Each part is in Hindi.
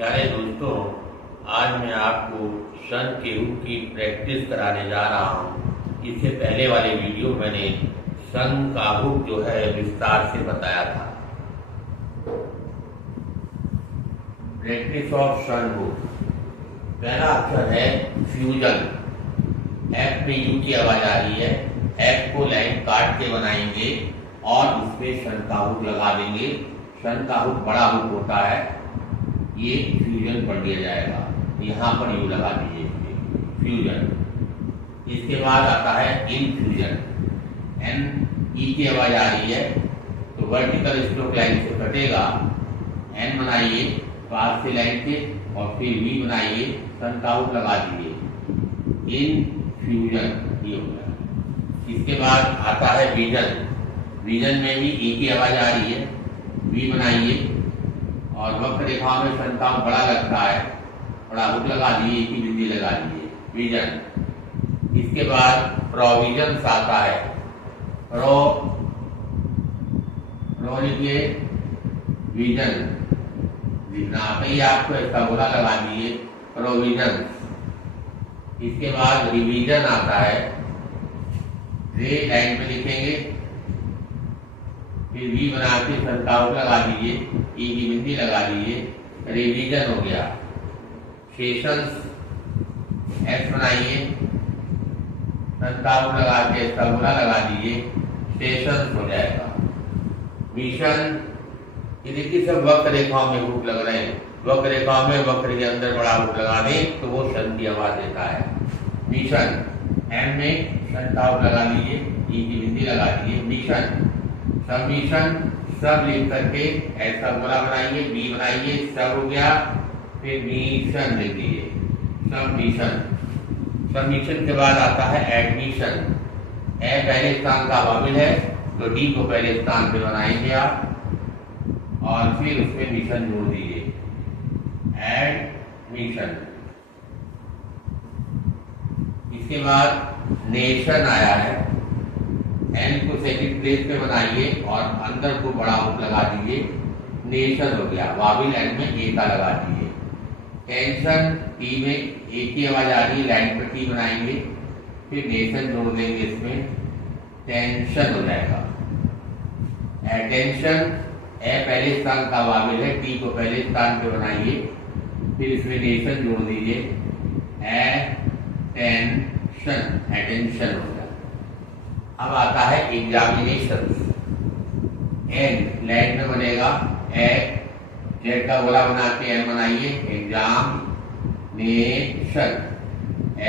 प्यारे दोस्तों, आज मैं आपको सन के हुक की प्रैक्टिस कराने जा रहा हूँ। इससे पहले वाले वीडियो मैंने सन का हुक जो है विस्तार से बताया था। Practice of sun hook. पहला अक्षर है फ्यूजन। एफ पे यू की आवाज आ रही है। एफ को लाइन काट के बनाएंगे और उसमें सन का हुक लगा देंगे। सन का हुक बड़ा हुक होता है, ये फ्यूजन पढ़ दिया जाएगा। यहाँ पर यू लगा दीजिए फ्यूजन। इसके बाद आता है इनफ्यूजन। एन ई की आवाज आ रही है तो वर्टिकल स्ट्रोक लाइन से कटेगा। एन बनाइए पास से लाइन के और फिर वी बनाइए, सन का हुक लगा दीजिए। इनफ्यूजन ये हो गया। इसके बाद आता है विजन। विजन में भी ई की आवाज आ रही है, वी बनाइए और वक्र रेखाओं में सन का हुक बड़ा लगता है, बड़ा हुक लगा दिए, एक ही बिंदी लगा दिए, विजन। इसके बाद प्रोविजन आता है। प्रो लिखिए, विजन लिखना आता ही आपको, इसका गोला लगा दिए, प्रोविजन। इसके बाद रिवीजन आता है। रे लाइन पे लिखेंगे, फिर वी बना के सन का हुक लगा दीजिए, ई की बिंदी लगा दीजिए, रिवीजन हो गया। सेशंस एस बनाइए, सन का हुक लगा के इसका गोला लगा दीजिए, सेशंस हो जाएगा। मिशन, ये देखिए सब वक्र रेखाओं में हुक लग रहे हैं। वक्र रेखाओं में वक्र के अंदर बड़ा हुक लगा दें तो वो सन की आवाज देता है। मिशन, एम में सन का हुक लगा दीजिए, ई की बिंदी लगा दीजिए, मिशन। सबमिशन, सब लिख करके ऐसा गोला बनाइए, बी बनाइए, सब हो गया, फिर मिशन लिख दीजिए, सबमिशन। सबमिशन के बाद आता है एडमिशन। ए पहले स्थान का वाविल है तो डी को पहले स्थान पे बनाएंगे आप और फिर उसमें मिशन जोड़ दीजिए, एडमिशन। इसके बाद नेशन आया है। एन को सेकंड प्लेस पे बनाइए और अंदर को बड़ा हुक लगा दीजिए, नेशन हो गया। वाविल एन में ए का लगा दीजिए। टेंशन, टी में ए की आवाज आ रही है, लाइन पर टी बनाएंगे, फिर नेशन जोड़ देंगे, इसमें टेंशन हो जाएगा। अटेंशन, ए पहले स्थान का वाविल है, टी को पहले स्थान पे बनाइए, फिर इसमें नेशन जोड़ दीजिए, अटेंशन, अटेंशन हो गया। अब आता है एग्जामिनेशन। एन लाइन में बनेगा, ए जेड का गोला बना के एन बनाइए, एग्जामिनेशन,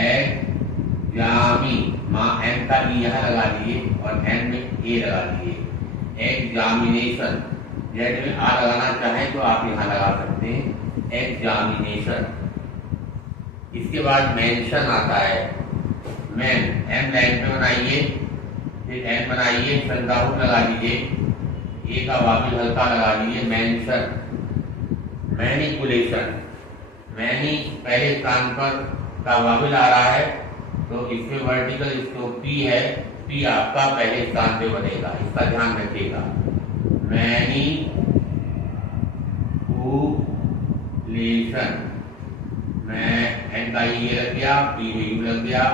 एग्जामी, माँ एन का ई यहाँ लगा दिए और एन में ए लगा दिए, एग्जामिनेशन। जेड में आ लगाना चाहें तो आप यहाँ लगा सकते हैं, एग्जामिनेशन। इसके बाद मेंशन आता है। मैन, एम लाइन में बनाइए, फिर एन बनाइए, सन का हुक लगा दीजिए, ए का वाविल हल्का लगा दीजिए, मेंशन। मैनिपुलेशन, मैनी पहले स्थान पर का वाविल आ रहा है तो इसमें वर्टिकल स्ट्रोक पी है, पी आपका पहले स्थान पे बनेगा, इसका ध्यान रखिएगा। मैनिपुलेशन, मैं एन का ये लग गया, पी में यू लग गया,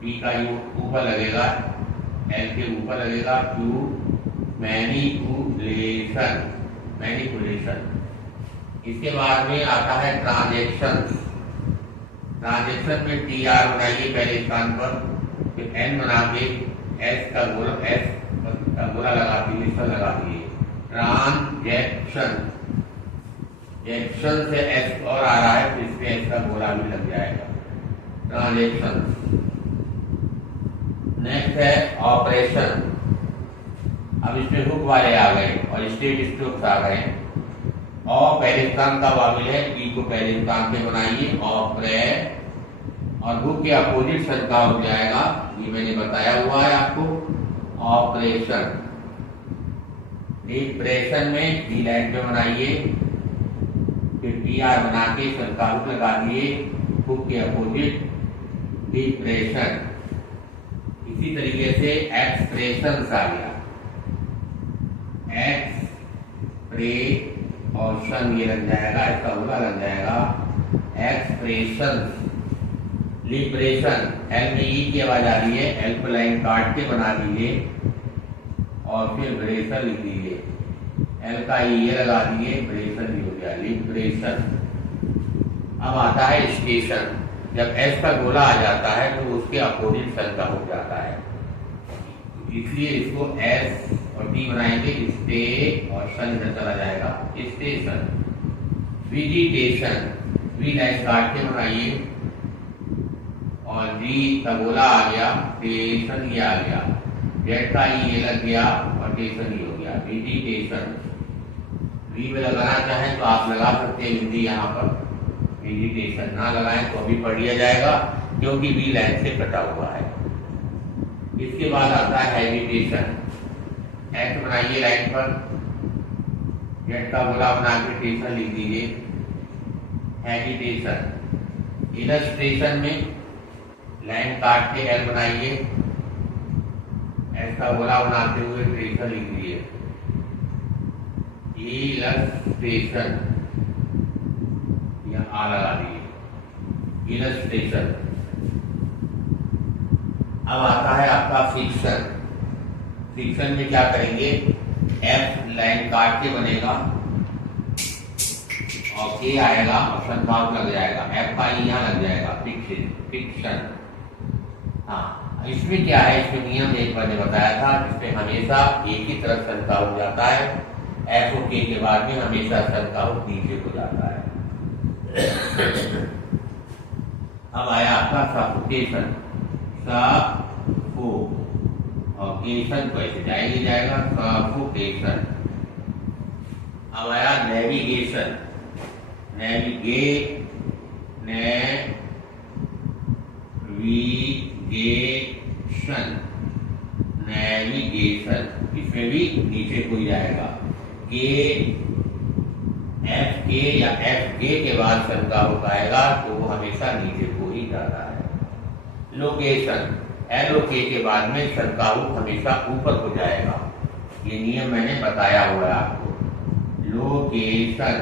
पी का यू ऊपर लगेगा, एल के ऊपर लगेगा, क्यू, मैनिपुलेशन, मैनिपुलेशन। इसके बाद में आता है ट्रांजेक्शन। ट्रांजेक्शन में टी आर बनाइए पहले स्थान पर, फिर एन बना के एस का गोला लगा दिए, लगा दिए, ट्रांजेक्शन। एक्शन से एस और आ रहा है तो इसमें एस का गोला भी लग जाएगा, ट्रांजेक्शन। नेक्स्ट है ऑपरेशन। अब इसमें हुक वाले आ गए और स्ट्रेट स्ट्रोक्स आ गए। ऑ पहले स्थान का वाविल है, ई को पहले स्थान पे बनाइए, ऑपरे, और हुक के अपोजिट सन का हो जाएगा, ये मैंने बताया हुआ है आपको, ऑपरेशन। डिप्रेशन में डी लाइन पे बनाइए, फिर पी आर बना के सन का हुक लगा दिए, हुक के अपोजिट, डिप्रेशन। इसी तरीके से एक्सप्रेशन आ गया, एक्सप्रेशन। और शन ये लग जाएगा, इसका होगा लग जाएगा एक्सप्रेशन। लिबरेशन, एल में ई की आवाज आ रही है, एल को लाइन काट के बना दीजिए और फिर ब्रेशन लिख दीजिए, एल का ई ये लगा दीजिए, ब्रेशन ही हो गया लिबरेशन। अब आता है स्टेशन। जब एस का गोला आ जाता है तो उसके अपोजिट सन का हो जाता है, इसलिए इसको एस और टी बनाएंगे, स्टे और सन इधर चला जाएगा, स्टेशन। विजिटेशन, वी लाइन काट के बनाइए और जी का गोला आ गया, टेशन ये आ गया, जेड का ये लग गया और टेशन ही हो गया, विजिटेशन। वी में लगाना चाहें तो आप लगा सकते हैं हिंदी यहाँ पर, विजिटेशन ना लगाएं तो अभी पढ़ लिया जाएगा क्योंकि वी लाइन से कटा हुआ है। इसके बाद आता है हैबिटेशन। एक्ट बनाइए लाइन पर, जेड का गोला बना के टेशन लिख दीजिए, हैबिटेशन। इलस्ट्रेशन में लाइन काट के एल बनाइए, एस का गोला बनाते हुए टेशन लिख दीजिए, इलस्ट्रेशन, आ लगा दीजिए, इलस्ट्रेशन। अब आता है आपका फिक्शन। फिक्शन में क्या करेंगे, एफ लाइन काट के बनेगा और के आएगा और सन भाग लग जाएगा, एफ का यहाँ लग जाएगा, फिक्शन। हाँ, इसमें क्या है, इसमें नियम एक बार ने बताया था, इसमें हमेशा एक ही तरफ सन का हो जाता है, एफ और के बाद में हमेशा सन का नीचे हो जाता है। अब आया आपका सफोकेशन, सफोकेशन को ऐसे जाएंगे जाएगा, सफोकेशन। अब आया नेविगेशन, नेविगेशन, नेविगेशन, इसमें भी नीचे को ही जाएगा, के एफ के या एफ के बाद सन का हो पाएगा तो वो हमेशा नीचे को ही जाता है। लोकेशन, एल और के बाद में सन का हमेशा ऊपर हो जाएगा, ये नियम मैंने बताया हुआ है आपको। लोकेशन।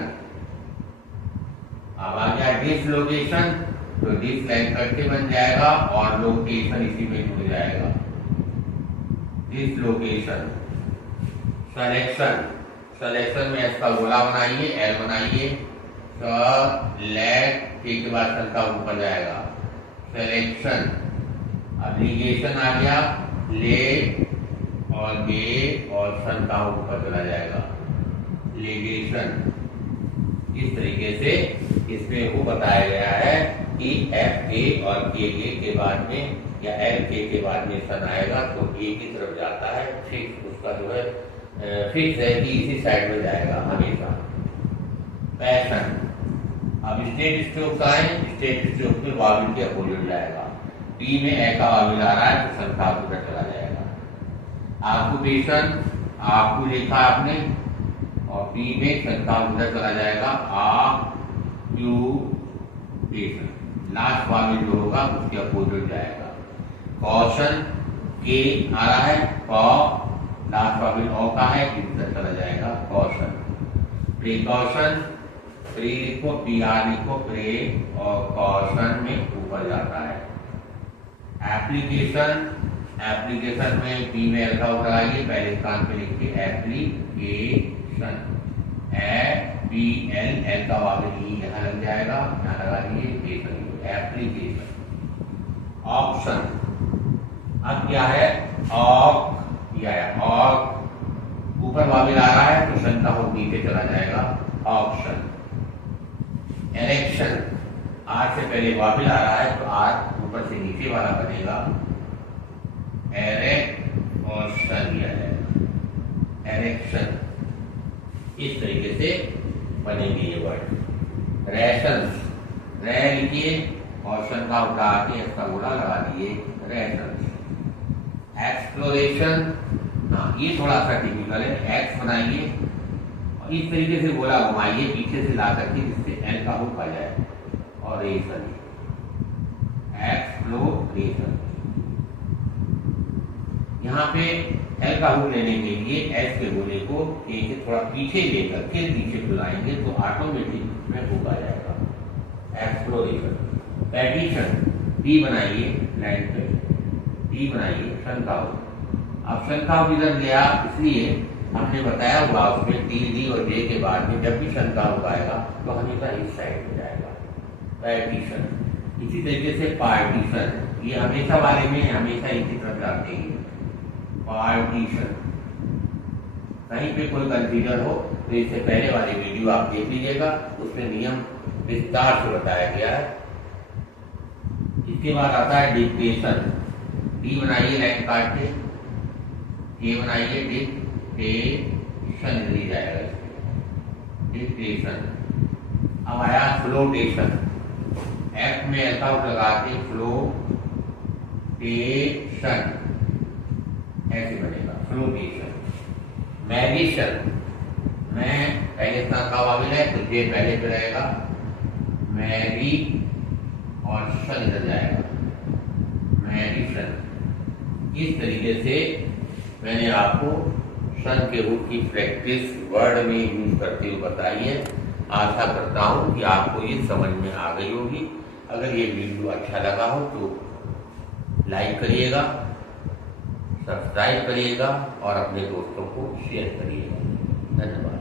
अब आ गया डिसलोकेशन, तो डिस लाइन करके बन जाएगा और लोकेशन इसी में जुड़ जाएगा, डिसलोकेशन। सिलेक्शन, सिलेक्शन में इसका गोला बनाइए, एल बनाइए, सेलेक्ट के बाद सन का ऊपर जाएगा, सिलेक्शन। अब लिगेशन आ गया, ले और गे और सन का ऊपर चला जाएगा, लिगेशन। इस तरीके से इसमें वो बताया गया है कि एफ के और के बाद में या एल के बाद में सन आएगा तो ए की तरफ जाता है, ठीक उसका जो है फिक्स है कि इसी साइड में जाएगा हमेशा। पैशन। अब स्टेट स्ट्रोक आए, स्टेट स्ट्रोक में वाविल के अपोजिट जाएगा, पी में ए का वाविल आ रहा है तो सन का उधर चला जाएगा। ऑक्यूपेशन, आपको लिखा आपने और पी में सन का उधर चला जाएगा, ऑक्यूपेशन। लास्ट वाविल जो होगा उसके अपोजिट जाएगा। कॉशन, के आ रहा है, कॉ लास्ट वाविल ओ का है, इधर चला जाएगा, कॉशन। प्रिकॉशन, प्री लिखो, पी आर लिखो, प्रे और कॉशन में ऊपर जाता है। एप्लीकेशन, एप्लीकेशन में पी में एल लगाइए, पहले स्थान पे लिखिए एप्लीकेशन, पी एल एल का वाविल ई यहाँ लग जाएगा, यहाँ लगा दीजिए एप्लीकेशन। ऑप्शन, अब क्या है, ऑक और ऊपर वाविल आ रहा है तो सन का हो नीचे चला जाएगा, ऑप्शन। इलेक्शन, आर से पहले वाविल आ रहा है तो आर ऊपर से नीचे वाला बनेगा, एरेक्ट और सन दिया जाएगा, इलेक्शन। इस तरीके से बनेंगे ये वर्ड। रेशन, रे लिखिए और सन का उठा के इसका गोला लगा दिए, रेशन। एक्सप्लोरेशन, हाँ ये थोड़ा सा टिपिकल है, एक्स बनाइए और इस तरीके से गोला घुमाइए पीछे से ला करके जिससे एल का हुक आ जाए, और रेशन, एक्सप्लोरेशन। यहाँ पे एल का हुक लेने के लिए एस के गोले को ए से थोड़ा पीछे लेकर के पीछे फुलाएंगे तो ऑटोमेटिक में हुक आ जाएगा। एक्सप्लोरेशन, पैटिशन, टी बनाइए लाइन पे, टी बनाइए शंका हुक। अब शंका हुक इधर गया, इसलिए हमने बताया हुआ उसमें टी डी और जे के बाद में जब भी शंका हुक आएगा तो हमेशा इस साइड में जाएगा। पैटिशन, इसी तरीके से पार्टीशन, ये हमेशा वाले में हमेशा इसी तरफ जाते हैं। पार्टीशन, कहीं पे कोई कंफ्यूजन हो तो इससे पहले वाली वीडियो आप देख लीजिएगा, उसमें नियम विस्तार से बताया गया है। इसके बाद आता है डिक्टेशन, डी बनाइए लाइन काट के, ए बनाइए डिक्टेशन ली जाएगा इसमें, डिक्टेशन। अब आया फ्लोटेशन, एफ में ऐसा लगा के फ्लोटेशन ऐसे बनेगा फ्लोटेशन। मैजिशन, मैं पहले इतना काबिल है तो ये पहले पे रहेगा, मैरी और शन इधर जाएगा, मैजिशन। इस तरीके से मैंने आपको शन के हुक की प्रैक्टिस वर्ड में यूज करते हुए बताई है। आशा करता हूँ कि आपको ये समझ में आ गई होगी। अगर ये वीडियो अच्छा लगा हो तो लाइक करिएगा, सब्सक्राइब करिएगा और अपने दोस्तों को शेयर करिएगा। धन्यवाद।